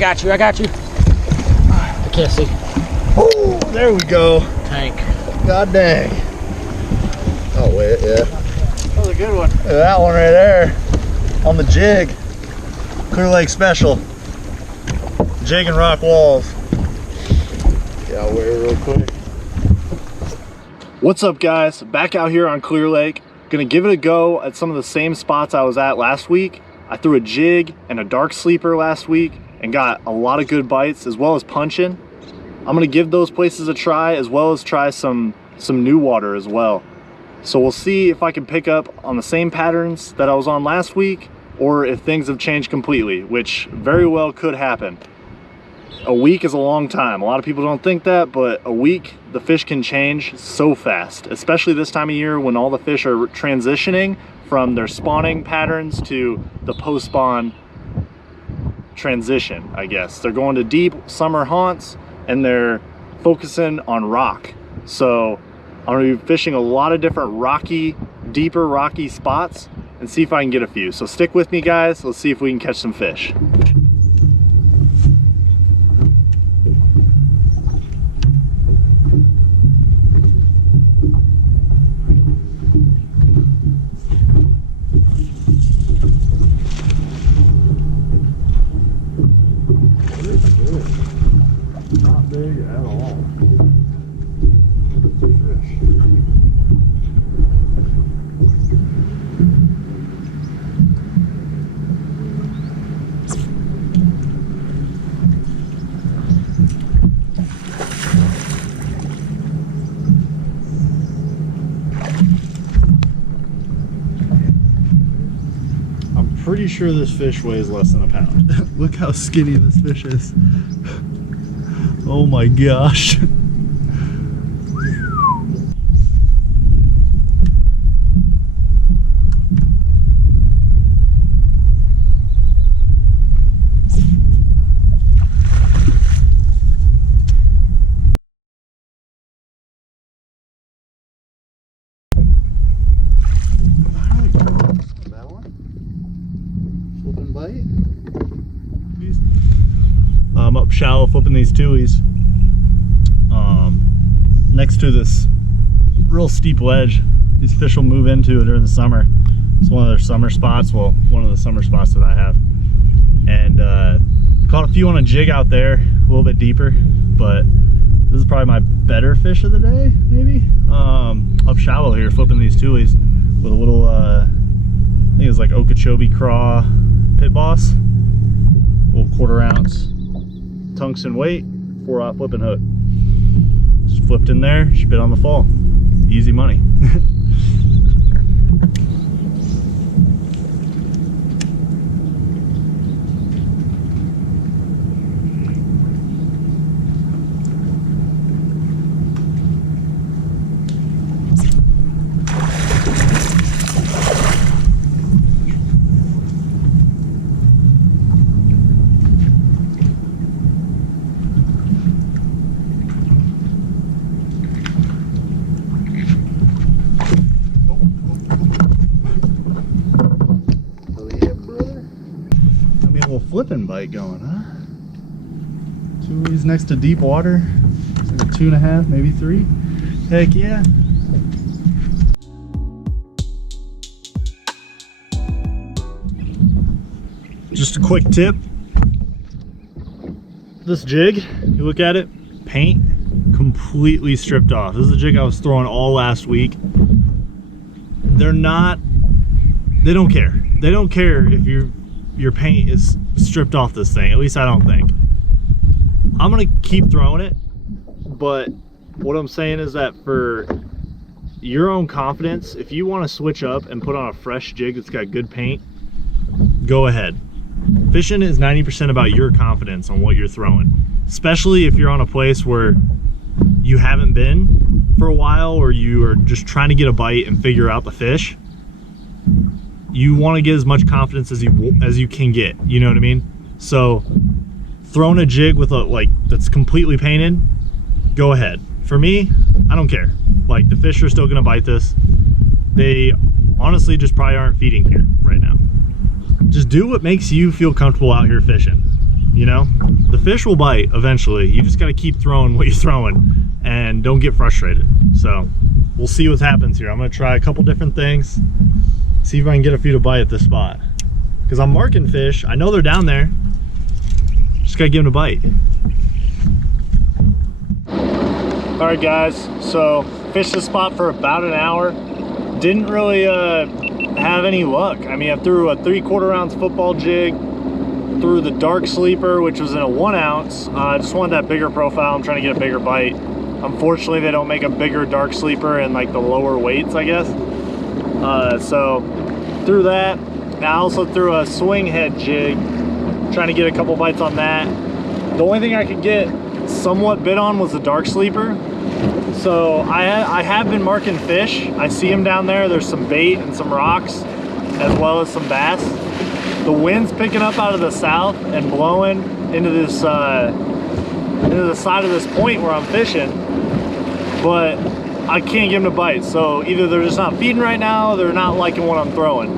got you. I can't see. Oh, there we go. Tank. God dang. Oh, wait, yeah. That was a good one. Look at that one right there. On the jig. Clear Lake Special. Jig and rock walls. Yeah, I'll wear it real quick. What's up, guys? Back out here on Clear Lake. Gonna give it a go at some of the same spots I was at last week. I threw a jig and a dark sleeper last week and got a lot of good bites as well as punching. I'm gonna give those places a try as well as try some new water as well. So we'll see if I can pick up on the same patterns that I was on last week or if things have changed completely, which very well could happen. A week is a long time. A lot of people don't think that, but a week, the fish can change so fast, especially this time of year when all the fish are transitioning from their spawning patterns to the post-spawn transition, I guess. They're going to deep summer haunts and they're focusing on rock. So I'm gonna be fishing a lot of different rocky, deeper rocky spots and see if I can get a few. So stick with me, guys. Let's see if we can catch some fish. Not big at all. Fish. I'm pretty sure this fish weighs less than a pound. Look how skinny this fish is. Oh my gosh. That one? Flipping bite? I'm up shallow flipping these tuies next to this real steep ledge these fish will move into during the summer. It's one of their summer spots, well, one of the summer spots that I have, and caught a few on a jig out there a little bit deeper, but this is probably my better fish of the day, maybe. Up shallow here flipping these tuies with a little I think it was like Okeechobee craw pit boss, little 1/4 ounce tungsten weight, 4/0 flipping hook. Just flipped in there, she bit on the fall. Easy money. Flipping bite going, huh? Tuies next to deep water. It's like a 2.5, maybe 3. Heck yeah. Just a quick tip. This jig, you look at it, paint completely stripped off. This is a jig I was throwing all last week. They don't care. They don't care if your paint is stripped off this thing. At least I don't think. I'm gonna keep throwing it, but what I'm saying is that for your own confidence, if you want to switch up and put on a fresh jig that's got good paint, go ahead. Fishing is 90% about your confidence on what you're throwing, especially if you're on a place where you haven't been for a while or you are just trying to get a bite and figure out the fish. You want to get as much confidence as you can get, you know what I mean? So throwing a jig with that's completely painted, go ahead. For me, I don't care. Like, the fish are still gonna bite this. They honestly just probably aren't feeding here right now. Just do what makes you feel comfortable out here fishing. you know? The fish will bite eventually. You just gotta keep throwing what you're throwing and don't get frustrated. So we'll see what happens here. I'm gonna try a couple different things, see if I can get a few to bite at this spot. Because I'm marking fish, I know they're down there. Just gotta give them a bite. All right guys, so fished this spot for about an hour. Didn't really have any luck. I mean, I threw a 3/4 ounce football jig, threw the dark sleeper, which was in a 1 ounce. I just wanted that bigger profile. I'm trying to get a bigger bite. Unfortunately, they don't make a bigger dark sleeper in like the lower weights, I guess. So threw that. I also threw a swing head jig, trying to get a couple bites on that. The only thing I could get somewhat bit on was the dark sleeper. So I have been marking fish. I see them down there. There's some bait and some rocks, as well as some bass. The wind's picking up out of the south and blowing into this into the side of this point where I'm fishing, but I can't get them to bite. So either they're just not feeding right now, or they're not liking what I'm throwing.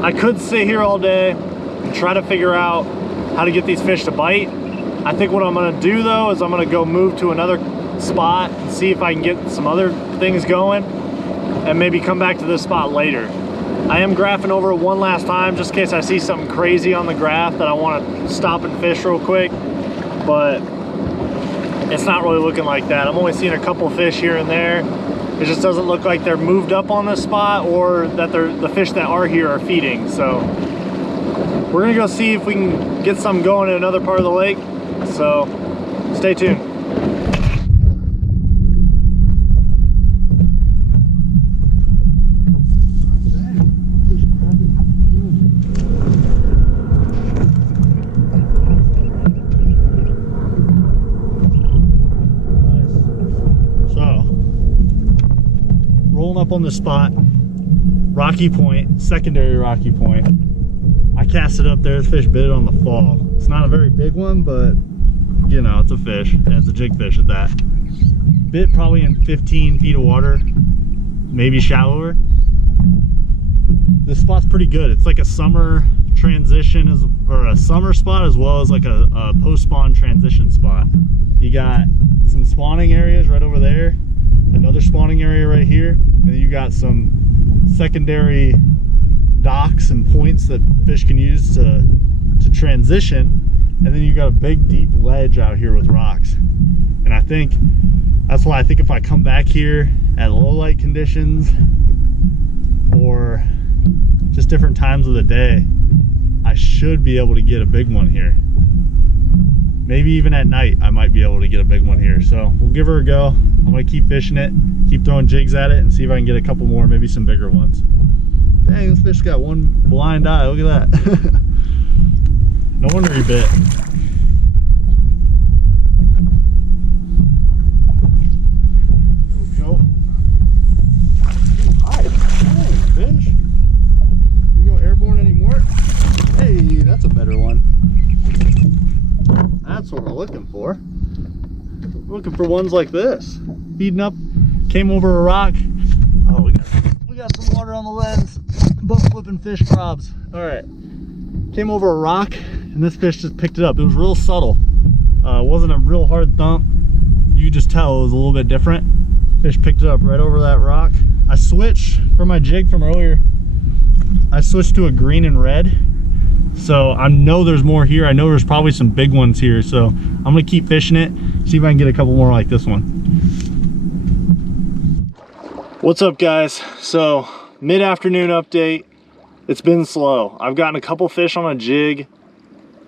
I could sit here all day and try to figure out how to get these fish to bite. I think what I'm gonna do though is I'm gonna go move to another spot and see if I can get some other things going and maybe come back to this spot later. I am graphing over it one last time just in case I see something crazy on the graph that I want to stop and fish real quick, but it's not really looking like that. I'm only seeing a couple fish here and there. It just doesn't look like they're moved up on this spot or that the fish that are here are feeding. So we're gonna go see if we can get some going in another part of the lake. So stay tuned. Up on the spot, Rocky Point, secondary Rocky Point. I cast it up there. The fish bit it on the fall. It's not a very big one, but you know, it's a fish, and it's a jig fish at that. Bit probably in 15 feet of water, maybe shallower. This spot's pretty good. It's like a summer transition, or a summer spot, as well as like a post-spawn transition spot. You got some spawning areas right over there, another spawning area right here, and then you got some secondary docks and points that fish can use to transition, and then you got a big deep ledge out here with rocks. And I think that's why I think if I come back here at low light conditions or just different times of the day, I should be able to get a big one here. Maybe even at night I might be able to get a big one here. So we'll give her a go. I'm gonna keep fishing it, keep throwing jigs at it, and see if I can get a couple more, maybe some bigger ones. Dang, this fish got one blind eye. Look at that. No wonder he bit. There we go. Hi. Hey, fish. You go airborne anymore? Hey, that's a better one. That's what we're looking for. We're looking for ones like this. Feeding up, came over a rock. Oh, we got some water on the lens. Both flipping fish probs. All right, came over a rock and this fish just picked it up. It was real subtle. It wasn't a real hard thump. You could just tell it was a little bit different. Fish picked it up right over that rock. I switched from my jig from earlier. I switched to a green and red. So I know there's more here. I know there's probably some big ones here. So I'm gonna keep fishing it, see if I can get a couple more like this one. What's up guys? So mid-afternoon update. It's been slow. I've gotten a couple fish on a jig,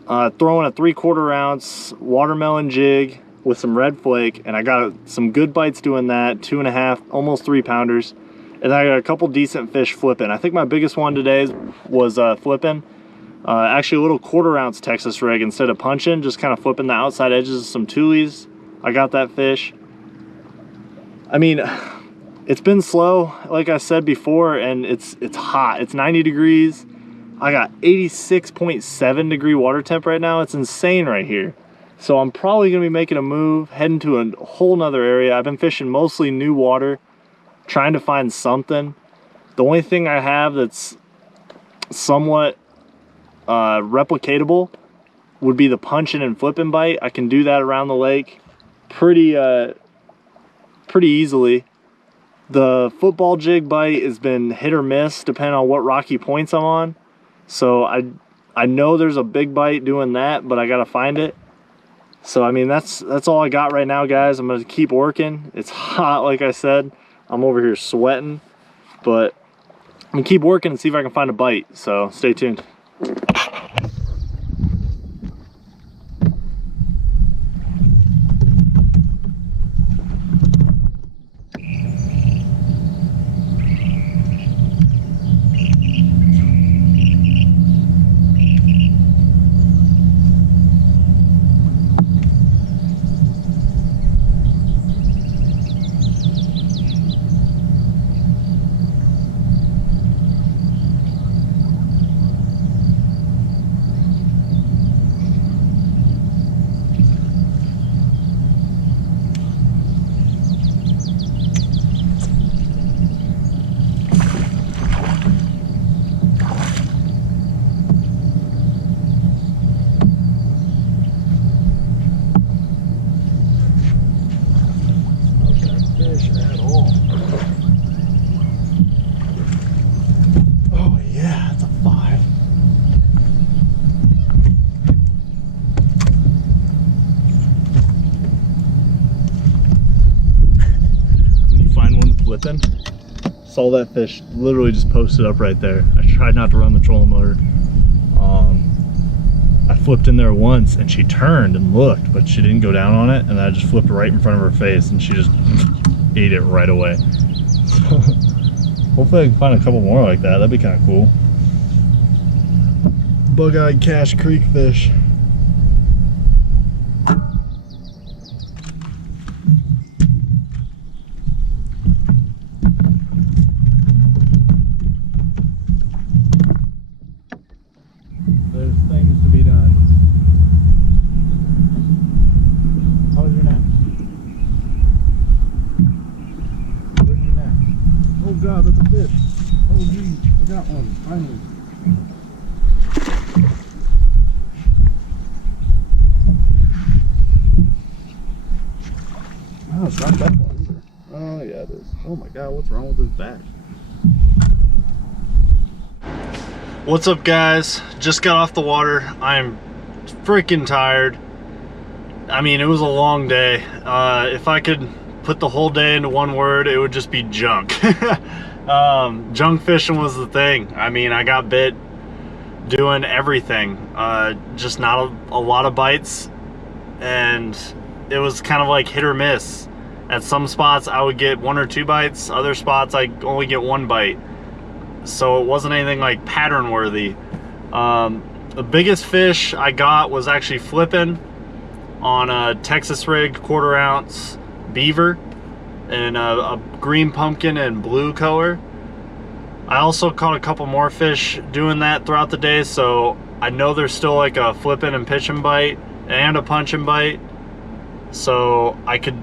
throwing a 3/4 ounce watermelon jig with some red flake, and I got some good bites doing that, 2.5, almost 3 pounders. And I got a couple decent fish flipping. I think my biggest one today was flipping. Actually a little 1/4 ounce Texas rig instead of punching, just kind of flipping the outside edges of some tulies. I got that fish. I mean, it's been slow, like I said before, and it's hot. It's 90 degrees. I got 86.7 degree water temp right now. It's insane right here. So I'm probably gonna be making a move, heading to a whole nother area. I've been fishing mostly new water, trying to find something. The only thing I have that's somewhat replicatable would be the punching and flipping bite. I can do that around the lake pretty easily. The football jig bite has been hit or miss depending on what rocky points I'm on. So I know there's a big bite doing that, but I gotta find it. So I mean, that's all I got right now, guys. I'm gonna keep working. It's hot, like I said. I'm over here sweating, but I'm gonna keep working and see if I can find a bite. So stay tuned. Flipping, saw that fish literally just posted up right there. I tried not to run the trolling motor. I flipped in there once and she turned and looked, but she didn't go down on it, and I just flipped right in front of her face and she just ate it right away. Hopefully I can find a couple more like that. That'd be kind of cool. Bug-eyed Cache Creek fish. There's things to be done. How was your nap? Where's your nap? Oh God, that's a fish. Oh geez, I got one, finally. Oh, it's not that one either. Oh yeah, it is. Oh my God, what's wrong with his back? What's up, guys? Just got off the water. I'm freaking tired. I mean, it was a long day. If I could put the whole day into one word, it would just be junk. Junk fishing was the thing. I mean, I got bit doing everything. Just not a lot of bites, and it was kind of like hit or miss. At some spots I would get 1 or 2 bites, other spots I only get 1 bite. So it wasn't anything like pattern worthy. The biggest fish I got was actually flipping on a Texas rig 1/4 ounce beaver and a green pumpkin and blue color. I also caught a couple more fish doing that throughout the day, so I know there's still like a flipping and pitching bite and a punching bite, so I could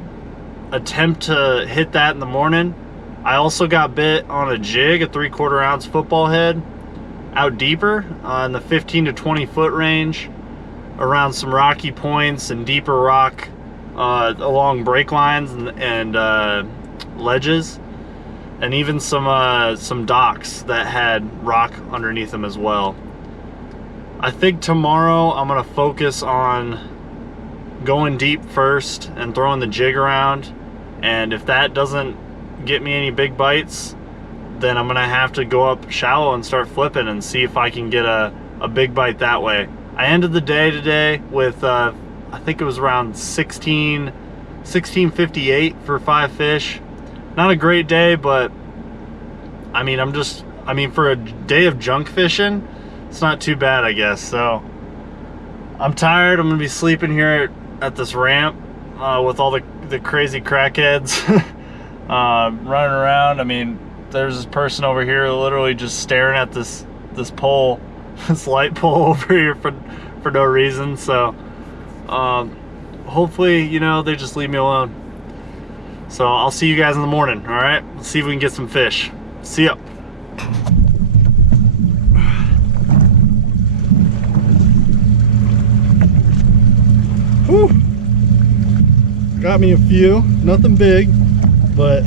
attempt to hit that in the morning. I also got bit on a jig, a 3/4 ounce football head, out deeper in the 15 to 20 foot range, around some rocky points and deeper rock along break lines and ledges, and even some docks that had rock underneath them as well. I think tomorrow I'm gonna focus on going deep first and throwing the jig around, and if that doesn't get me any big bites, then I'm gonna have to go up shallow and start flipping and see if I can get a big bite that way. I ended the day today with I think it was around 1658 for 5 fish. Not a great day, but I mean, for a day of junk fishing, it's not too bad, I guess. So I'm tired. I'm gonna be sleeping here at this ramp with all the crazy crackheads running around. I mean, there's this person over here literally just staring at this pole, this light pole over here for no reason. So hopefully, you know, they just leave me alone. So I'll see you guys in the morning. All right, let's see if we can get some fish. See ya. Whew. Got me a few, nothing big, but